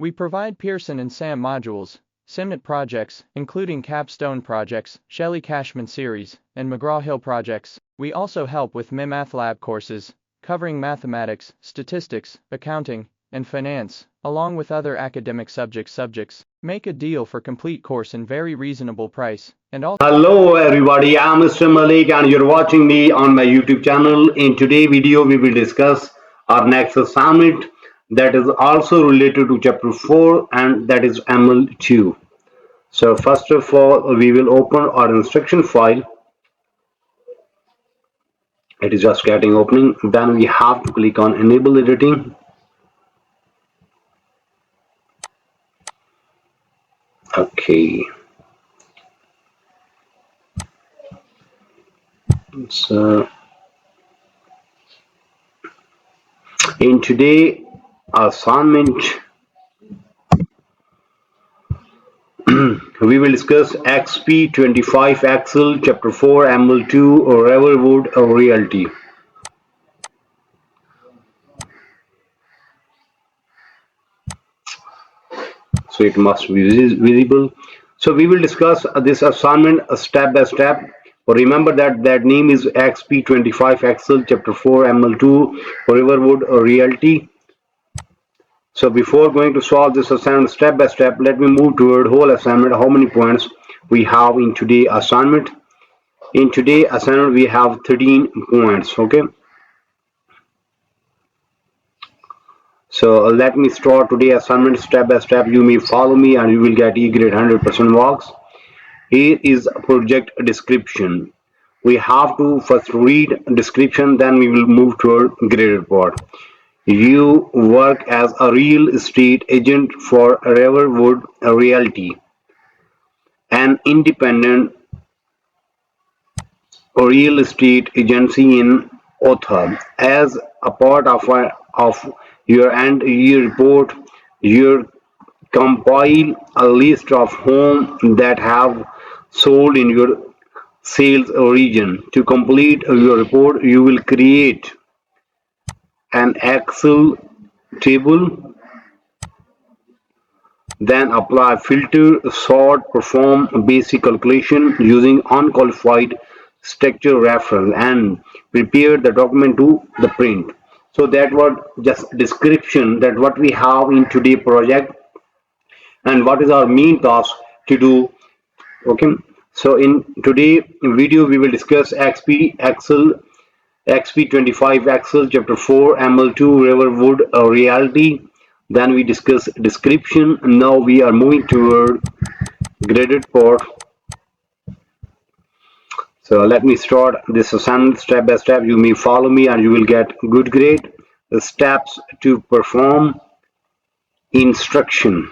We provide Pearson and SAM modules, SIMNet projects, including Capstone projects, Shelley Cashman series, and McGraw-Hill projects. We also help with MAThlab courses, covering mathematics, statistics, accounting, and finance, along with other academic subjects. Make a deal for complete course in very reasonable price, and also. Hello everybody, I'm Mr. Malik and you're watching me on my YouTube channel. In today's video, we will discuss our next assignment that is also related to chapter 4 and that is ML2. So first of all, we will open our instruction file. It is just getting opening. Then we have to click on enable editing. Okay. So in today's assignment, we will discuss Exp25 Excel chapter 4 ML2 or Riverwood Realty. So it must be visible. So we will discuss this assignment step by step. Remember that name is Exp25 Excel chapter 4 ML2 Riverwood Realty. So before going to solve this assignment step by step, let me move toward whole assignment. How many points we have in today's assignment? In today's assignment we have 13 points. Okay. So let me start today's assignment step by step. You may follow me and you will get E grade 100% marks. Here is a project description. We have to first read description, then we will move toward graded part. You work as a real estate agent for Riverwood Realty, an independent real estate agency in Utah. As a part of your end year report, you compile a list of homes that have sold in your sales region. To complete your report, you will create an Excel table, then apply filter, sort, perform basic calculation using unqualified structure reference, and prepare the document to the print. So that was just description that what we have in today's project and what is our main task to do. Okay, so in today's video we will discuss Exp25 Excel chapter 4 ML2 Riverwood Realty. Then we discuss description. Now we are moving toward graded part. So let me start this assignment step by step. You may follow me and you will get good grade. The steps to perform instruction.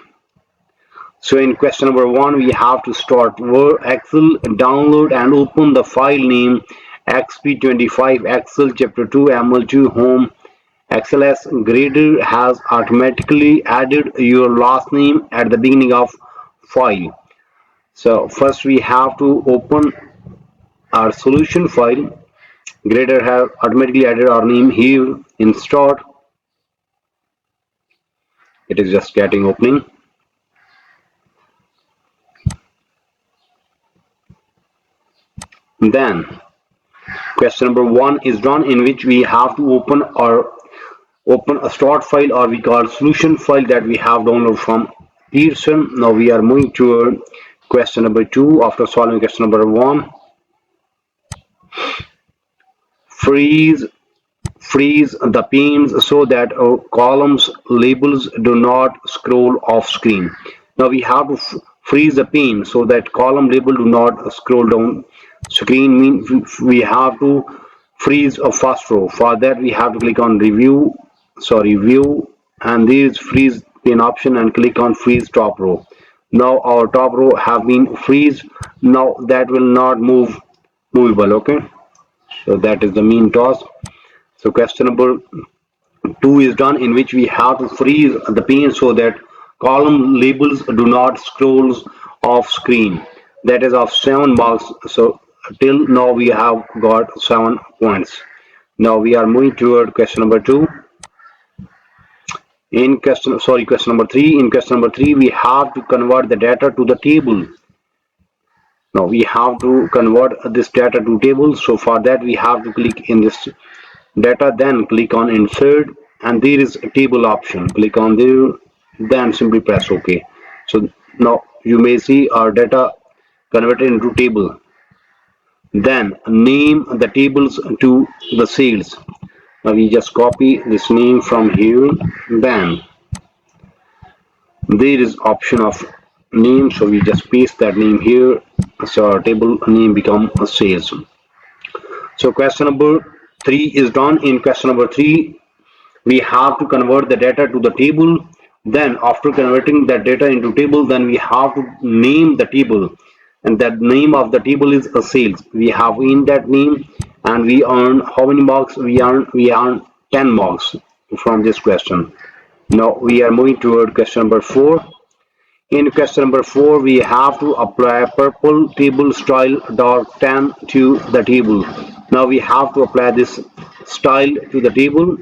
So in question number 1, we have to start Word Excel, download and open the file name Exp25 Excel chapter 2 ML2 home. XLS grader has automatically added your last name at the beginning of file. So first we have to open our solution file. Grader have automatically added our name here in start. It is just getting opening. Then question number 1 is done, in which we have to open a start file, or we call solution file, that we have downloaded from Pearson. Now we are moving to question number 2. After solving question number 1, freeze the panes so that columns labels do not scroll off screen. Now we have to freeze the pane so that column label do not scroll down screen. Means we have to freeze a first row. For that we have to click on view, and there is freeze pane option, and click on freeze top row. Now our top row have been freeze. Now that will not movable. Okay, so that is the main task. So question number 2 is done, in which we have to freeze the pane so that column labels do not scroll off screen. That is of 7 marks. So till now we have got 7 points. Now we are moving toward question number 2. Question number 3. In question number 3, we have to convert the data to the table. Now we have to convert this data to table. So for that we have to click in this data, then click on insert, and there is a table option. Click on there, then simply press OK. So now you may see our data converted into table. Then name the tables to the sales. Now we just copy this name from here, then there is option of name, so we just paste that name here, so our table name become a sales. So question number 3 is done. In question number 3, we have to convert the data to the table. Then after converting that data into table, then we have to name the table, and that name of the table is a sales. We have in that name, and we earn how many marks? We earn 10 marks from this question. Now we are moving toward question number 4. In question number 4, we have to apply purple table style .10 to the table. Now we have to apply this style to the table.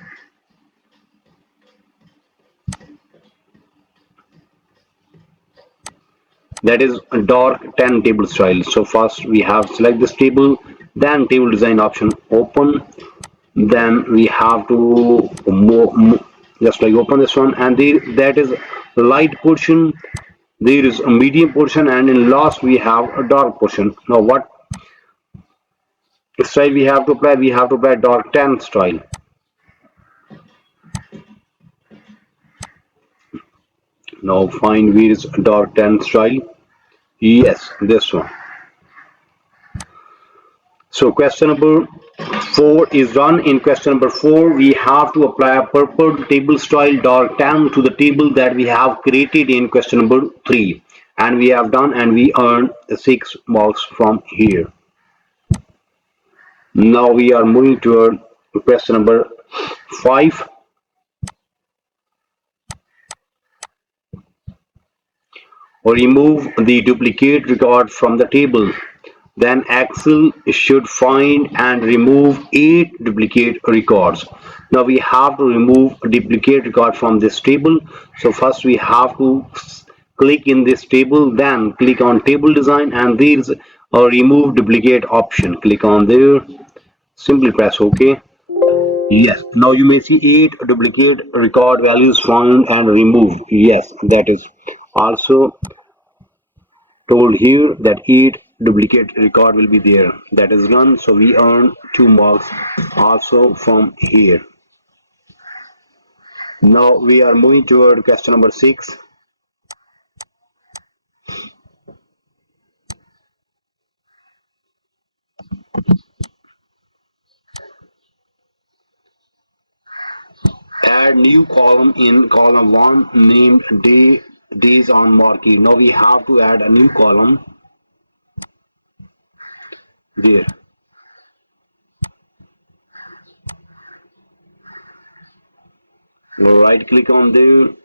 That is a dark 10 table style. So first we have select this table, then table design option open. Then we have to just like open this one, and that is light portion. There is a medium portion, and in last we have a dark portion. Now what style we have to apply? We have to apply dark 10 style. Now find where is dark 10 style. Yes, this one. So question number 4 is done. In question number 4, we have to apply a purple table style dark 10 to the table that we have created in question number 3, and we have done, and we earn 6 marks from here. Now we are moving toward question number 5. Remove the duplicate record from the table. Then Excel should find and remove 8 duplicate records. Now we have to remove a duplicate record from this table. So first we have to click in this table, then click on table design, and there is a remove duplicate option. Click on there, simply press OK. Yes, now you may see 8 duplicate record values found and removed. Yes, that is also told here that 8 duplicate record will be there. That is done, so we earn 2 marks also from here. Now we are moving toward question number 6. Add new column in column 1 named days on market. Now we have to add a new column there. Right click on there,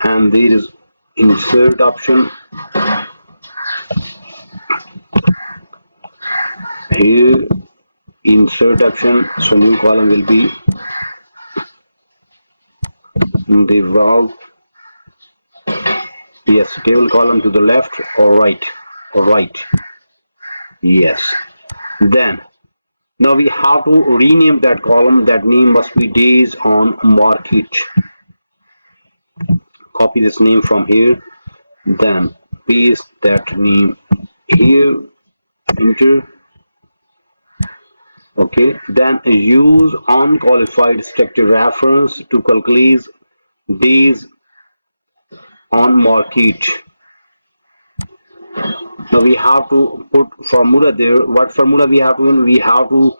and there is insert option. Here insert option, so new column will be the row. Yes, table column to the left or right, yes. Then now we have to rename that column. That name must be days on market. Copy this name from here, then paste that name here, enter. Okay, then use unqualified structure reference to calculate days on market. Now we have to put formula there. What formula we have to in? We have to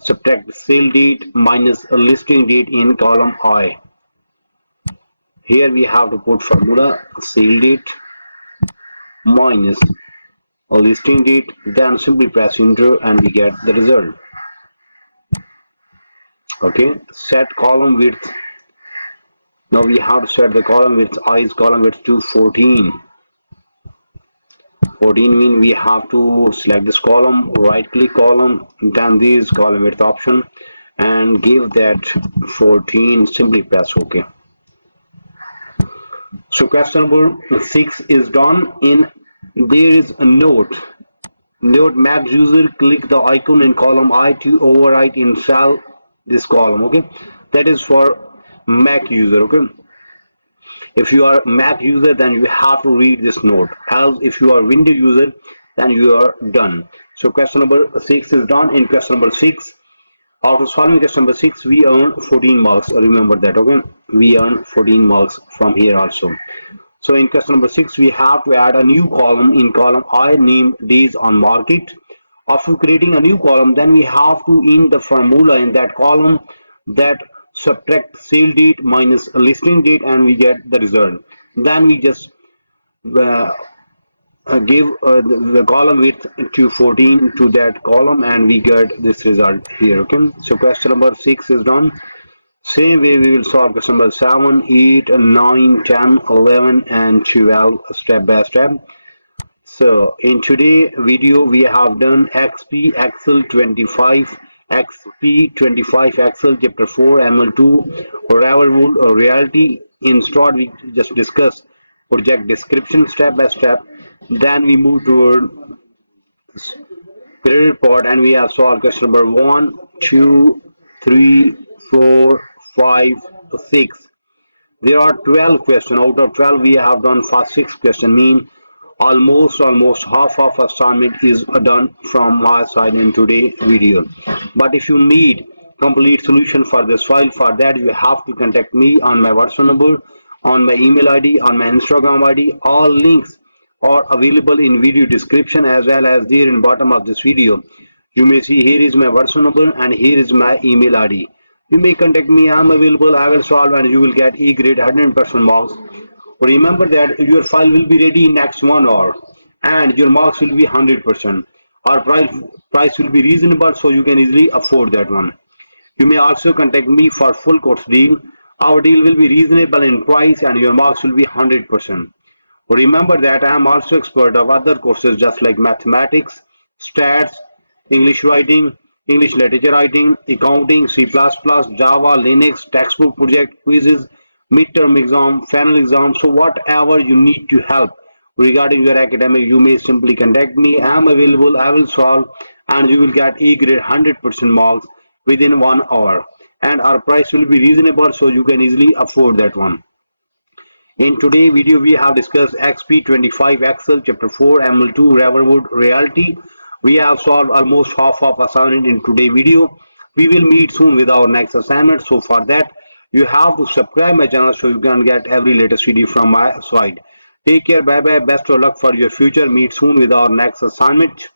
subtract sale date minus a listing date in column I. Here we have to put formula sale date minus a listing date, then simply press enter and we get the result. Okay, set column width. Now we have to set the column width. I is column width to 14. 14 mean we have to select this column, right click column, then this column width option, and give that 14. Simply press OK. So question number 6 is done. In there is a note. Note Mac user click the icon in column I to overwrite in cell this column. Okay, that is for Mac user. Okay, if you are Mac user, then you have to read this note. Else, if you are Windows user, then you are done. So question number 6 is done. In question number 6, after solving question number 6, we earn 14 marks. Remember that. Okay, we earn 14 marks from here also. So in question number 6, we have to add a new column in column I named days on market. After creating a new column, then we have to in the formula in that column that subtract sale date minus listing date and we get the result. Then we just uh, give the column width to 14 to that column and we get this result here. Okay, so question number 6 is done. Same way we will solve question number 7, 8, 9, 10, 11 and 12 step by step. So in today video we have done XP Excel 25, Exp25 Excel chapter 4 ML2 Riverwood Realty. In short, we just discussed project description step by step. Then we move toward credit report and we have solved question number 1, 2, 3, 4, 5, 6. There are 12 questions. Out of 12, we have done first 6 questions. Mean almost half of assignment is done from my side in today's video. But if you need complete solution for this file, for that you have to contact me on my WhatsApp number, on my email ID, on my Instagram ID. All links are available in video description as well as there in bottom of this video. You may see here is my WhatsApp number and here is my email ID. You may contact me. I am available. I will solve and you will get E grade 100% marks. Remember that your file will be ready in next 1 hour and your marks will be 100%. Our price will be reasonable so you can easily afford that one. You may also contact me for full course deal. Our deal will be reasonable in price and your marks will be 100%. Remember that I am also expert of other courses just like mathematics, stats, English writing, English literature writing, accounting, C++, Java, Linux, textbook project, quizzes, midterm exam, final exam. So whatever you need to help regarding your academic, you may simply contact me. I am available. I will solve and you will get E grade 100% marks within 1 hour. And our price will be reasonable so you can easily afford that one. In today's video, we have discussed Exp25 Excel chapter 4 ML2 Riverwood Realty. We have solved almost half of assignment in today's video. We will meet soon with our next assignment. So for that, you have to subscribe my channel so you can get every latest video from my side. Take care. Bye bye. Best of luck for your future. Meet soon with our next assignment.